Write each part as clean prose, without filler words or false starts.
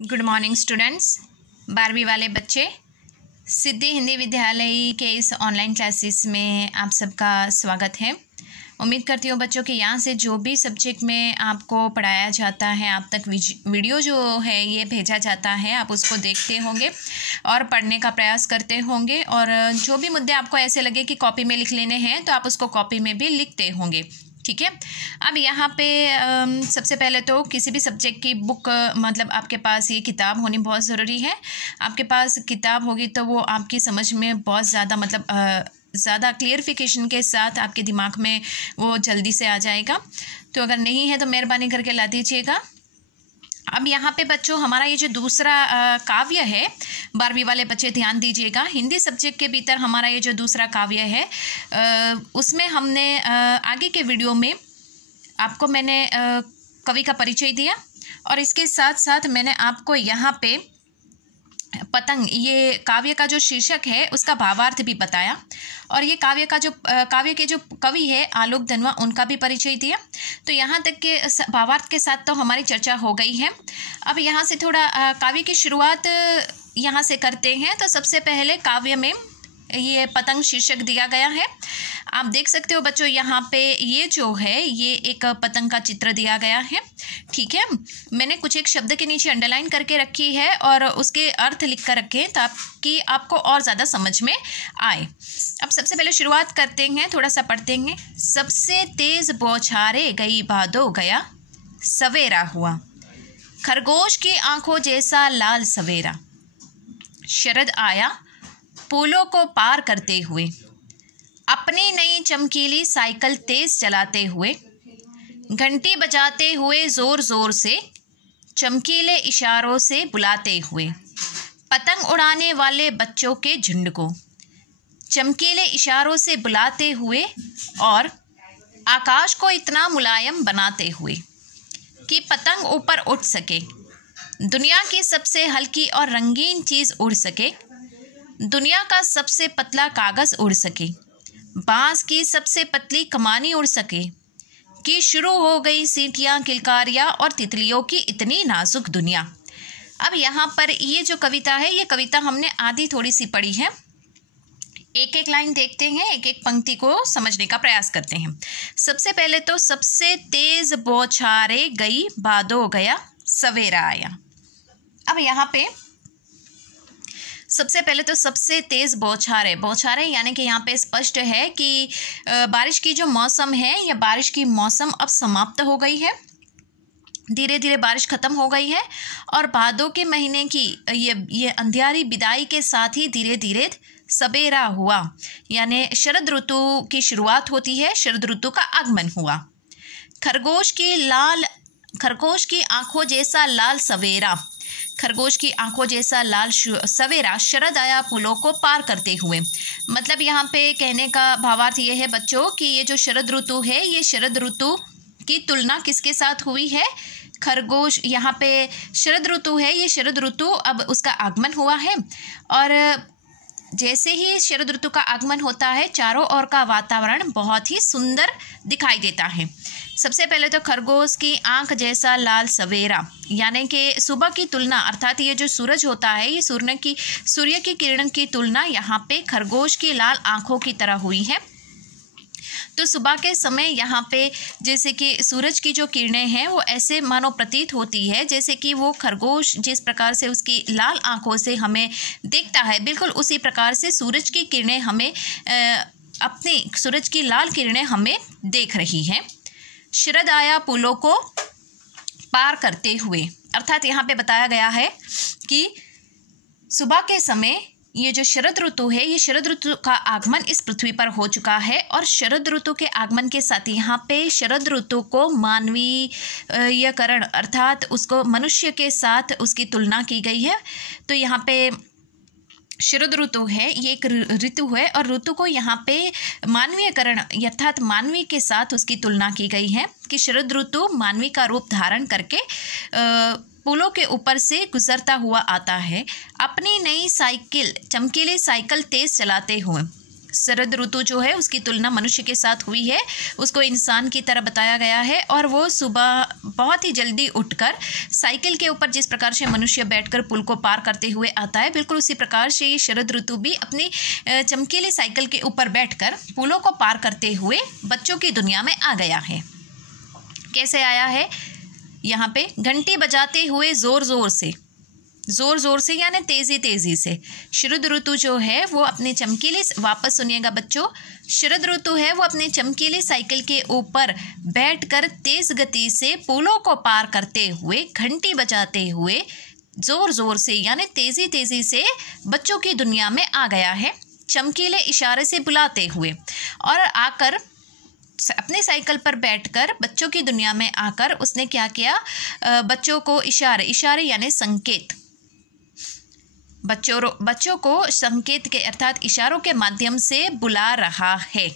Good morning students. 12वीं वाले बच्चे, सिद्धि हिंदी विद्यालय के इस ऑनलाइन क्लासेस में आप सबका स्वागत है। उम्मीद करती हूँ बच्चों कि यहाँ से जो भी सब्जेक्ट में आपको पढ़ाया जाता है, आप तक वीडियो जो है ये भेजा जाता है, आप उसको देखते होंगे और पढ़ने का प्रयास करते होंगे। और जो भी मुद्दे आपको ऐसे लगे कि कॉपी में लिख लेने हैं तो आप उसको कॉपी में भी लिखते होंगे। ठीक है। अब यहाँ पे सबसे पहले तो किसी भी सब्जेक्ट की बुक मतलब आपके पास ये किताब होनी बहुत ज़रूरी है। आपके पास किताब होगी तो वो आपकी समझ में बहुत ज़्यादा ज़्यादा क्लियरिफिकेशन के साथ आपके दिमाग में वो जल्दी से आ जाएगा। तो अगर नहीं है तो मेहरबानी करके ला दीजिएगा। अब यहाँ पे बच्चों हमारा ये जो दूसरा काव्य है, 12वीं वाले बच्चे ध्यान दीजिएगा। हिंदी सब्जेक्ट के भीतर हमारा ये जो दूसरा काव्य है उसमें हमने आगे के वीडियो में आपको मैंने कवि का परिचय दिया और इसके साथ साथ मैंने आपको यहाँ पे पतंग, ये काव्य का जो शीर्षक है उसका भावार्थ भी बताया और ये काव्य के जो कवि है आलोक धनवा, उनका भी परिचय दिया। तो यहाँ तक के भावार्थ के साथ तो हमारी चर्चा हो गई है। अब यहाँ से थोड़ा काव्य की शुरुआत यहाँ से करते हैं। तो सबसे पहले काव्य में ये पतंग शीर्षक दिया गया है। आप देख सकते हो बच्चों, यहाँ पे ये जो है ये एक पतंग का चित्र दिया गया है। ठीक है, मैंने कुछ एक शब्द के नीचे अंडरलाइन करके रखी है और उसके अर्थ लिख कर रखे हैं ताकि आपको और ज़्यादा समझ में आए। अब सबसे पहले शुरुआत करते हैं, थोड़ा सा पढ़ते हैं। सबसे तेज बौछारे गई भादो गया, सवेरा हुआ खरगोश की आंखों जैसा लाल सवेरा, शरद आया पुलों को पार करते हुए, अपनी नई चमकीली साइकिल तेज चलाते हुए, घंटी बजाते हुए जोर जोर से, चमकीले इशारों से बुलाते हुए, पतंग उड़ाने वाले बच्चों के झुंड को चमकीले इशारों से बुलाते हुए और आकाश को इतना मुलायम बनाते हुए कि पतंग ऊपर उठ सके, दुनिया की सबसे हल्की और रंगीन चीज़ उड़ सके, दुनिया का सबसे पतला कागज़ उड़ सके, बांस की सबसे पतली कमानी उड़ सके, कि शुरू हो गई सीटियाँ, किलकारियाँ और तितलियों की इतनी नाजुक दुनिया। अब यहाँ पर ये जो कविता है, ये कविता हमने आधी थोड़ी सी पढ़ी है। एक एक लाइन देखते हैं, एक एक पंक्ति को समझने का प्रयास करते हैं। सबसे पहले तो सबसे तेज बौछारे गई भादो गया, सवेरा आया। अब यहाँ पे सबसे पहले तो सबसे तेज़ बौछारें यानी कि यहाँ पे स्पष्ट है कि बारिश की जो मौसम है, या बारिश की मौसम अब समाप्त हो गई है, धीरे धीरे बारिश ख़त्म हो गई है और भादों के महीने की ये अंधियारी विदाई के साथ ही धीरे धीरे सवेरा हुआ, यानी शरद ऋतु की शुरुआत होती है, शरद ऋतु का आगमन हुआ। खरगोश की आंखों जैसा लाल सवेरा, खरगोश की आंखों जैसा लाल सवेरा, शरद आया पुलों को पार करते हुए। मतलब यहाँ पे कहने का भावार्थ ये है बच्चों कि ये जो शरद ऋतु है, ये शरद ऋतु की तुलना किसके साथ हुई है? खरगोश। यहाँ पे शरद ऋतु है, ये शरद ऋतु अब उसका आगमन हुआ है और जैसे ही शरद ऋतु का आगमन होता है, चारों ओर का वातावरण बहुत ही सुंदर दिखाई देता है। सबसे पहले तो खरगोश की आंख जैसा लाल सवेरा, यानी कि सुबह की तुलना, अर्थात ये जो सूरज होता है, ये सूर्य की किरण की तुलना यहाँ पे खरगोश की लाल आंखों की तरह हुई है। तो सुबह के समय यहाँ पे जैसे कि सूरज की जो किरणें हैं वो ऐसे मानो प्रतीत होती है जैसे कि वो खरगोश जिस प्रकार से उसकी लाल आंखों से हमें देखता है, बिल्कुल उसी प्रकार से सूरज की किरणें हमें सूरज की लाल किरणें हमें देख रही हैं। शरद आया पुलों को पार करते हुए, अर्थात यहाँ पे बताया गया है कि सुबह के समय ये जो शरद ऋतु है, ये शरद ऋतु का आगमन इस पृथ्वी पर हो चुका है और शरद ऋतु के आगमन के साथ यहाँ पे शरद ऋतु को मानवीयकरण, अर्थात उसको मनुष्य के साथ उसकी तुलना की गई है। तो यहाँ पे शरद ऋतु है, ये एक ऋतु है और ऋतु को यहाँ पे मानवीयकरण अर्थात मानवी के साथ उसकी तुलना की गई है कि शरद ऋतु मानवी का रूप धारण करके पुलों के ऊपर से गुजरता हुआ आता है, अपनी नई साइकिल, चमकीली साइकिल तेज चलाते हुए। शरद ऋतु जो है उसकी तुलना मनुष्य के साथ हुई है, उसको इंसान की तरह बताया गया है और वो सुबह बहुत ही जल्दी उठकर साइकिल के ऊपर जिस प्रकार से मनुष्य बैठकर पुल को पार करते हुए आता है, बिल्कुल उसी प्रकार से ये शरद ऋतु भी अपनी चमकीली साइकिल के ऊपर बैठकर पुलों को पार करते हुए बच्चों की दुनिया में आ गया है। कैसे आया है? यहाँ पे घंटी बजाते हुए ज़ोर ज़ोर से यानी तेज़ी से शरद ऋतु जो है वो अपने चमकीली, वापस सुनिएगा बच्चों, शरद ऋतु है वो अपने चमकीली साइकिल के ऊपर बैठकर तेज़ गति से पुलों को पार करते हुए, घंटी बजाते हुए, ज़ोर से यानी तेज़ी से बच्चों की दुनिया में आ गया है, चमकीले इशारे से बुलाते हुए। और आकर अपने साइकिल पर बैठकर बच्चों की दुनिया में आकर उसने क्या किया? बच्चों को इशारे यानी संकेत, बच्चों को संकेत के अर्थात इशारों के माध्यम से बुला रहा है।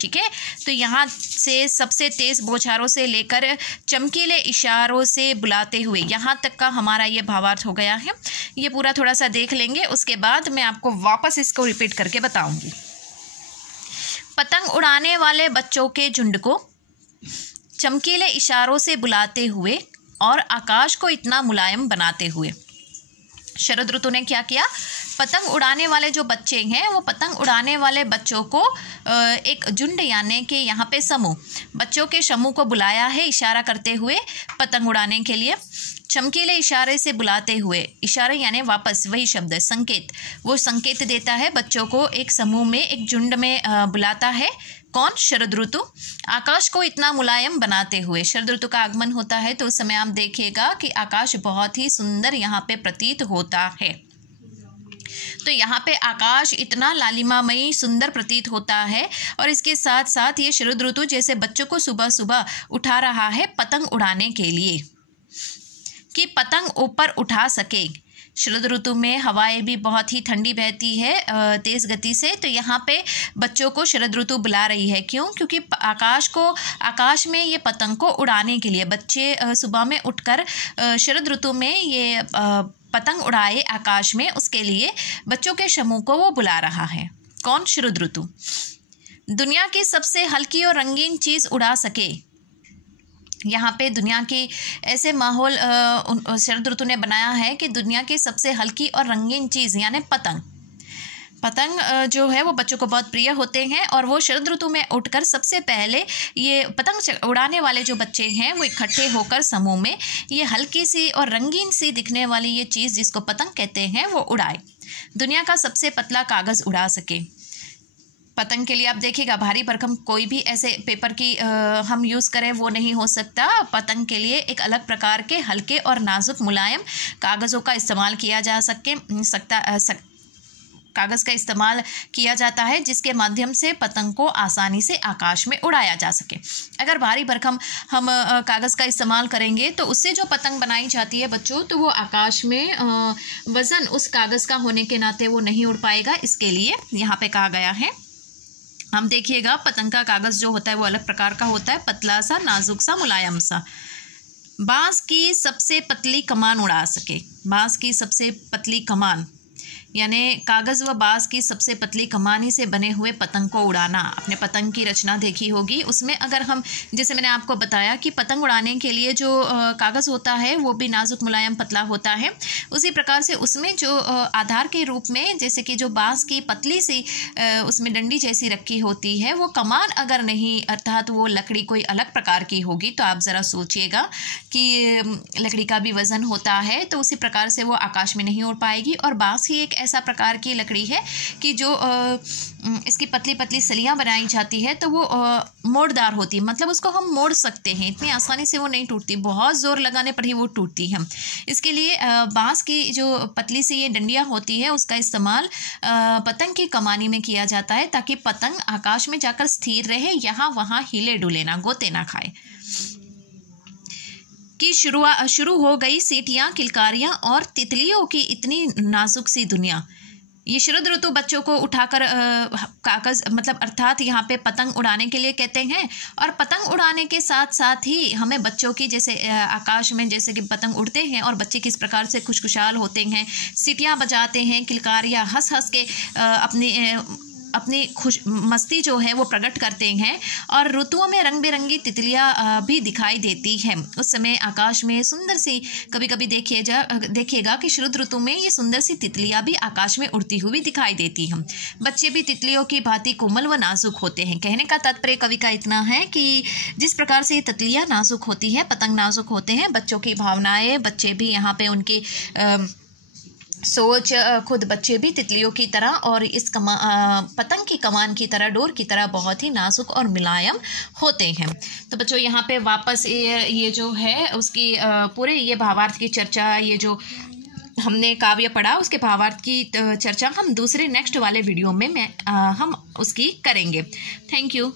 ठीक है, तो यहाँ से सबसे तेज़ बौछारों से लेकर चमकीले इशारों से बुलाते हुए यहाँ तक का हमारा ये भावार्थ हो गया है। ये पूरा थोड़ा सा देख लेंगे, उसके बाद मैं आपको वापस इसको रिपीट करके बताऊंगी। पतंग उड़ाने वाले बच्चों के झुंड को चमकीले इशारों से बुलाते हुए और आकाश को इतना मुलायम बनाते हुए शरद ऋतु ने क्या किया? पतंग उड़ाने वाले जो बच्चे हैं वो पतंग उड़ाने वाले बच्चों को एक झुंड यानी कि यहाँ पे समूह, बच्चों के समूह को बुलाया है इशारा करते हुए पतंग उड़ाने के लिए, चमकीले इशारे से बुलाते हुए। इशारे यानी वापस वही शब्द संकेत, वो संकेत देता है बच्चों को, एक समूह में, एक झुंड में बुलाता है। कौन? शरद ऋतु। आकाश को इतना मुलायम बनाते हुए शरद ऋतु का आगमन होता है तो उस समय आप देखिएगा कि आकाश बहुत ही सुंदर यहाँ पे प्रतीत होता है। तो यहाँ पे आकाश इतना लालिमामयी सुंदर प्रतीत होता है और इसके साथ साथ ये शरद ऋतु जैसे बच्चों को सुबह सुबह उठा रहा है पतंग उड़ाने के लिए कि पतंग ऊपर उठा सके। शरद ऋतु में हवाएं भी बहुत ही ठंडी बहती है तेज़ गति से, तो यहाँ पे बच्चों को शरद ऋतु बुला रही है। क्यों? क्योंकि आकाश में ये पतंग को उड़ाने के लिए बच्चे सुबह में उठकर शरद ऋतु में ये पतंग उड़ाए आकाश में, उसके लिए बच्चों के समूह को वो बुला रहा है। कौन? शरद ऋतु। दुनिया की सबसे हल्की और रंगीन चीज़ उड़ा सके, यहाँ पे दुनिया की ऐसे माहौल शरद ऋतु ने बनाया है कि दुनिया की सबसे हल्की और रंगीन चीज़ यानी पतंग जो है वो बच्चों को बहुत प्रिय होते हैं और वो शरद ऋतु में उठकर सबसे पहले ये पतंग उड़ाने वाले जो बच्चे हैं वो इकट्ठे होकर समूह में ये हल्की सी और रंगीन सी दिखने वाली ये चीज़ जिसको पतंग कहते हैं वो उड़ाए। दुनिया का सबसे पतला कागज़ उड़ा सके। पतंग के लिए आप देखिएगा भारी भरकम कोई भी ऐसे पेपर की हम यूज़ करें वो नहीं हो सकता। पतंग के लिए एक अलग प्रकार के हल्के और नाजुक मुलायम कागज़ों का इस्तेमाल किया जा कागज़ का इस्तेमाल किया जाता है जिसके माध्यम से पतंग को आसानी से आकाश में उड़ाया जा सके। अगर भारी भरकम हम कागज़ का इस्तेमाल करेंगे तो उससे जो पतंग बनाई जाती है बच्चों, तो वो आकाश में वज़न उस कागज़ का होने के नाते वो नहीं उड़ पाएगा। इसके लिए यहाँ पे कहा गया है, हम देखिएगा पतंग का कागज़ जो होता है वो अलग प्रकार का होता है, पतला सा, नाजुक सा, मुलायम सा। बाँस की सबसे पतली कमान उड़ा सके। बाँस की सबसे पतली कमान यानी कागज़ व बाँस की सबसे पतली कमानी से बने हुए पतंग को उड़ाना। आपने पतंग की रचना देखी होगी, उसमें अगर हम, जैसे मैंने आपको बताया कि पतंग उड़ाने के लिए जो कागज़ होता है वो भी नाजुक मुलायम पतला होता है, उसी प्रकार से उसमें जो आधार के रूप में जैसे कि जो बाँस की पतली सी उसमें डंडी जैसी रखी होती है, वो कमान अगर नहीं, अर्थात वो लकड़ी कोई अलग प्रकार की होगी, तो आप ज़रा सोचिएगा कि लकड़ी का भी वज़न होता है, तो उसी प्रकार से वो आकाश में नहीं उड़ पाएगी। और बाँस ही एक ऐसा प्रकार की लकड़ी है कि जो इसकी पतली पतली सलियां बनाई जाती है तो वो मोड़दार होती है, मतलब उसको हम मोड़ सकते हैं, इतनी आसानी से वो नहीं टूटती, बहुत ज़ोर लगाने पर ही वो टूटती है। इसके लिए बाँस की जो पतली सी ये डंडियाँ होती है उसका इस्तेमाल पतंग की कमानी में किया जाता है ताकि पतंग आकाश में जाकर स्थिर रहे, यहाँ वहाँ हिले डुले ना, गोते ना खाए। कि शुरू हो गई सीटियाँ, किलकारियाँ और तितलियों की इतनी नाजुक सी दुनिया। ये शरद ऋतु बच्चों को उठाकर कागज़ मतलब अर्थात यहाँ पे पतंग उड़ाने के लिए कहते हैं, और पतंग उड़ाने के साथ साथ ही हमें बच्चों की जैसे आकाश में जैसे कि पतंग उड़ते हैं और बच्चे किस प्रकार से खुशखुशाल होते हैं, सीटियाँ बजाते हैं, किलकारियाँ हंस हंस के अपने अपनी मस्ती जो है वो प्रकट करते हैं और ऋतुओं में रंग बिरंगी तितलियाँ भी दिखाई देती हैं। उस समय आकाश में सुंदर सी, कभी कभी देखिएगा कि शरद ऋतु में ये सुंदर सी तितलियाँ भी आकाश में उड़ती हुई दिखाई देती हैं। बच्चे भी तितलियों की भांति कोमल व नाजुक होते हैं। कहने का तात्पर्य कवि का इतना है कि जिस प्रकार से ये तितलियाँ नाजुक होती हैं, पतंग नाजुक होते हैं, बच्चों की भावनाएं, बच्चे भी यहाँ पे उनकी सोच, खुद बच्चे भी तितलियों की तरह और इस पतंग की कमान की तरह, डोर की तरह बहुत ही नाजुक और मुलायम होते हैं। तो बच्चों यहाँ पे वापस ये जो है उसकी पूरे ये भावार्थ की चर्चा, ये जो हमने काव्य पढ़ा उसके भावार्थ की चर्चा हम दूसरे नेक्स्ट वाले वीडियो में हम उसकी करेंगे। Thank you.